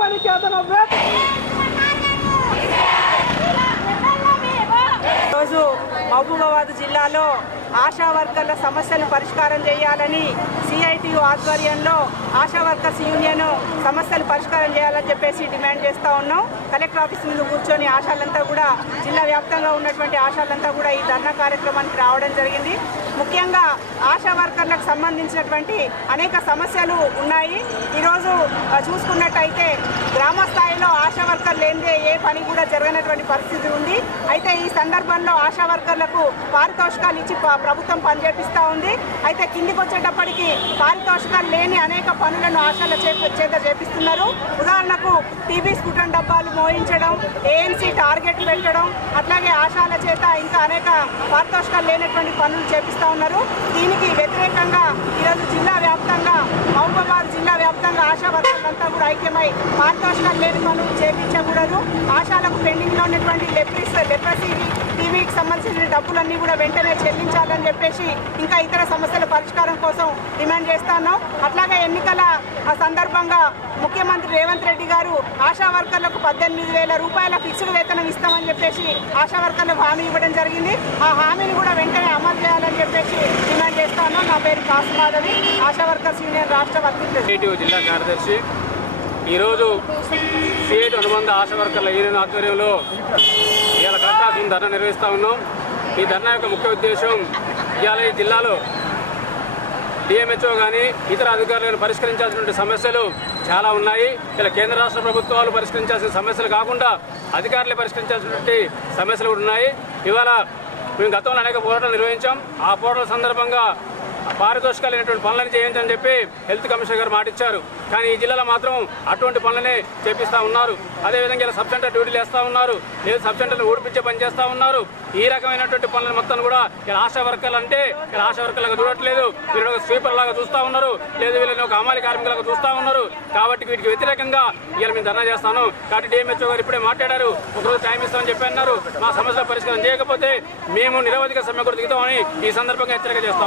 పనికి చేతన రోజు మహబూబాబాద్ జిల్లాలో ఆశా వర్కర్ల సమస్యలు పరిష్కారం చేయాలని సిఐటియు ఆధ్వర్యంలో ఆశా వర్కర్స్ యూనియన్ సమస్యలు పరిష్కారం చేయాలని చెప్పేసి డిమాండ్ చేస్తూ ఉన్నాం. కలెక్టర్ ఆఫీస్ ముందు కూర్చొని ఆశాలంతా కూడా జిల్లా వ్యాప్తంగా ఉన్నటువంటి ఆశాలంతా కూడా ఈ ధర్నా కార్యక్రమానికి రావడం జరిగింది. ముఖ్యంగా ఆశా వర్కర్లకు సంబంధించినటువంటి అనేక సమస్యలు ఉన్నాయి. ఈరోజు చూసుకున్నట్టయితే గ్రామ లేనిదే ఏ పని కూడా జరగనటువంటి పరిస్థితి ఉంది. అయితే ఈ సందర్భంలో ఆశా వర్కర్లకు పారితోషికాలు ఇచ్చి ప్రభుత్వం పనిచేపిస్తూ ఉంది. అయితే కిందికి వచ్చేటప్పటికి పారితోషికాలు లేని అనేక పనులను ఆశాల చే- చేత చేపిస్తున్నారు. ఉదాహరణకు టీవీ స్కూటర్ డబ్బాలు మోయించడం ఏఎన్సీ టార్గెట్ పెట్టడం అట్లాగే ఆశాల చేత ఇంకా అనేక పారితోషికాలు లేనటువంటి పనులు చేపిస్తూ ఉన్నారు. దీనికి వ్యతిరేకంగా ఈరోజు జిల్లా వ్యాప్తంగా మహబూబాబాద్ జిల్లా వ్యాప్తంగా ఐక్యమై పారితోషికాలు లేని పనులు చేపించకూడదు. ఆశాలకు పెండింగ్లో ఉన్నటువంటి లెప్రిస్ లెప్రసీ టీవీకి సంబంధించిన డబ్బులన్నీ కూడా వెంటనే చెల్లించాలని చెప్పేసి ఇంకా ఇతర సమస్యల పరిష్కారం కోసం డిమాండ్ చేస్తాను అట్లాగే ఎన్నికల ఆ సందర్భంగా ముఖ్యమంత్రి రేవంత్ రెడ్డి గారు ఆశా వర్కర్లకు పద్దెనిమిది వేల రూపాయల ఫిక్స్డ్ వేతనం ఇస్తామని చెప్పేసి ఆశా వర్కర్లకు హామీ ఇవ్వడం జరిగింది. ఆ హామీని కూడా వెంటనే అమలు చేయాలని చెప్పేసి డిమాండ్ చేస్తాను నా పేరు కాసు మాధవి ఆశా వర్కర్స్ యూనియన్ రాష్ట్ర వర్కింగ్ జిల్లా కార్యదర్శి ఈరోజు సిఐటి అనుబంధ ఆశ వర్కర్ల యూనియన్ ఆధ్వర్యంలో ఇవాళ కలెక్టర్ ధర్నా నిర్వహిస్తూ ఉన్నాం. ఈ ధర్నా యొక్క ముఖ్య ఉద్దేశం ఇవాళ ఈ జిల్లాలో డిఎంహెచ్ఓ కానీ ఇతర అధికారులను పరిష్కరించాల్సినటువంటి సమస్యలు చాలా ఉన్నాయి. ఇలా కేంద్ర రాష్ట్ర ప్రభుత్వాలు పరిష్కరించాల్సిన సమస్యలు కాకుండా అధికారులు పరిష్కరించాల్సినటువంటి సమస్యలు కూడా ఉన్నాయి. ఇవాళ మేము గతంలో అనేక పోరాటాలు నిర్వహించాం. ఆ పోరాటాల సందర్భంగా పారితోషికాలైనటువంటి పనులను చేయించని చెప్పి హెల్త్ కమిషనర్ గారు మాటిచ్చారు. కానీ ఈ జిల్లాలో మాత్రం అటువంటి పనులనే చేపిస్తూ ఉన్నారు. అదేవిధంగా ఇలా సబ్ సెంటర్ డ్యూటీలు వేస్తూ ఉన్నారు. లేదు సబ్ సెంటర్లు ఊడిపించే పని చేస్తూ ఉన్నారు. ఈ రకమైనటువంటి పనులను మొత్తం కూడా ఇక్కడ ఆశా వర్కర్లు అంటే ఇక్కడ ఆశా వర్కర్లాగా చూడట్లేదు. వీళ్ళు ఒక స్వీపర్ లాగా చూస్తూ ఉన్నారు. లేదు వీళ్ళని ఒక అమాలి కార్మికులాగా చూస్తూ ఉన్నారు. కాబట్టి వీటికి వ్యతిరేకంగా ఇలా మేము ధర్నా చేస్తాను. కాబట్టి డిఎంహెచ్ఓ గారు ఇప్పుడే మాట్లాడారు. ఒకరోజు టైం ఇస్తామని చెప్పి అన్నారు. మా సమస్యల పరిష్కారం చేయకపోతే మేము నిరవధిక సమ్మె కూడా దిగుతామని ఈ సందర్భంగా హెచ్చరిక చేస్తాం.